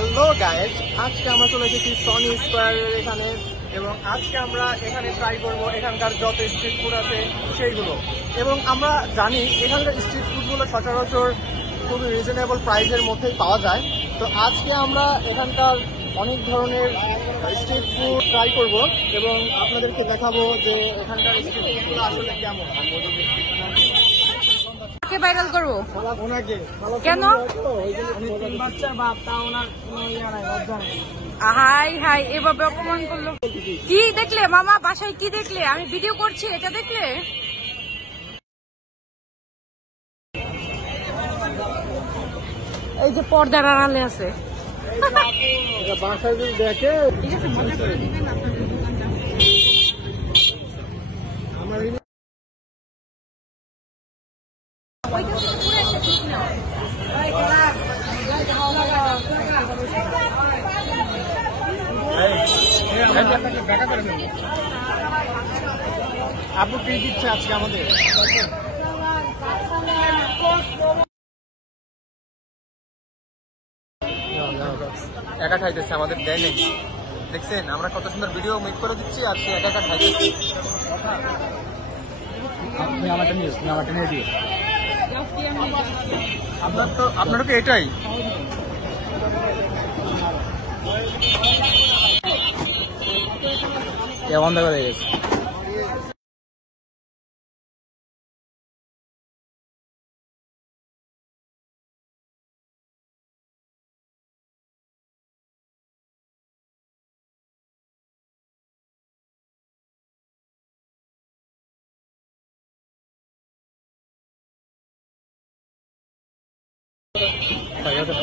Hello guys, আজকে আমরা চলে এসেছি সনি স্কয়ারের এখানে এবং আজকে আমরা এখানে ট্রাই করব এখানকার যত স্ট্রিট ফুড আছে সেইগুলো। এবং আমরা জানি এখানকার স্ট্রিট ফুডগুলো সচরাচর খুবই রিজনেবল প্রাইসের মধ্যেই পাওয়া যায়। তো আজকে আমরা এখানকার অনেক ধরনের স্ট্রিট ফুড ট্রাই করব এবং আপনাদেরকে দেখাবো যে এখানকার স্ট্রিট ফুডগুলো আসলে কেমন। ভাইরাল করবো কেন? হাই হাই, এভাবে অপমান করলো। কি দেখলে মামা বাসায়? কি দেখলে? আমি ভিডিও করছি, এটা দেখলে? এই যে পর্দার আড়ালে আছে। বাসায় যদি দেখে আপু কি দিচ্ছে আজকে আমাদের? একা খাইতেছে, আমাদের দেয় নেই। দেখছেন আমরা কত সুন্দর ভিডিও মেক করে দিচ্ছি আর সে একা একা খাইতেছে। আপনি আমাকে নিয়ে দিয়ে আপনারও কি এটাই? বন্ধ করে গেছে।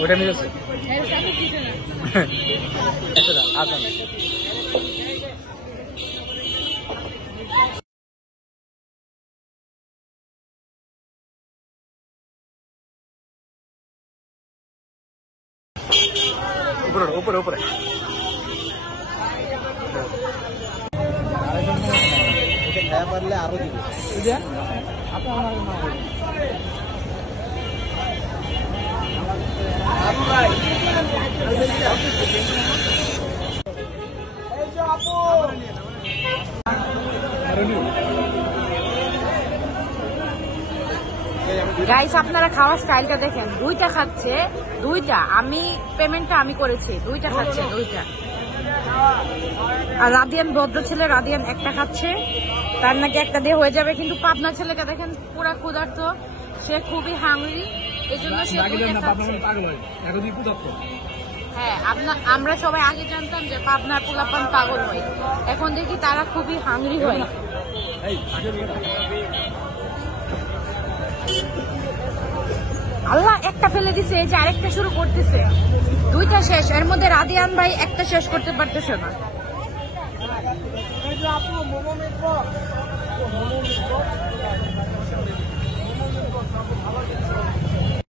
ওটা নিয়ে যাচ্ছে উপরে উপরে উপরে খাওয়া পারলে আরো দিবে। গাইস আপনারা খাওয়ার স্টাইলটা দেখেন, দুইটা খাচ্ছে, দুইটা আমি পেমেন্টটা আমি করেছি, দুইটা খাচ্ছে, দুইটা। আর রাদিয়ান ভদ্র ছেলে, রাদিয়ান একটা খাচ্ছে, তার নাকি একটা দিয়ে হয়ে যাবে, কিন্তু পাবনা ছেলেটা দেখেন পুরা ক্ষুধার্ত, সে খুবই হাংরি, এই জন্য সে হ্যাঁ আমরা সবাই আগে জানতাম যে পাবনার পোলাপান পাগল হয়, এখন দেখি তারা খুবই হাংরি হয়। আল্লাহ একটা ফেলে দিছে, এই যে আরেকটা শুরু করতেছে, দুইটা শেষ, এর মধ্যে রাদিয়ান ভাই একটা শেষ করতে পারতেছে না।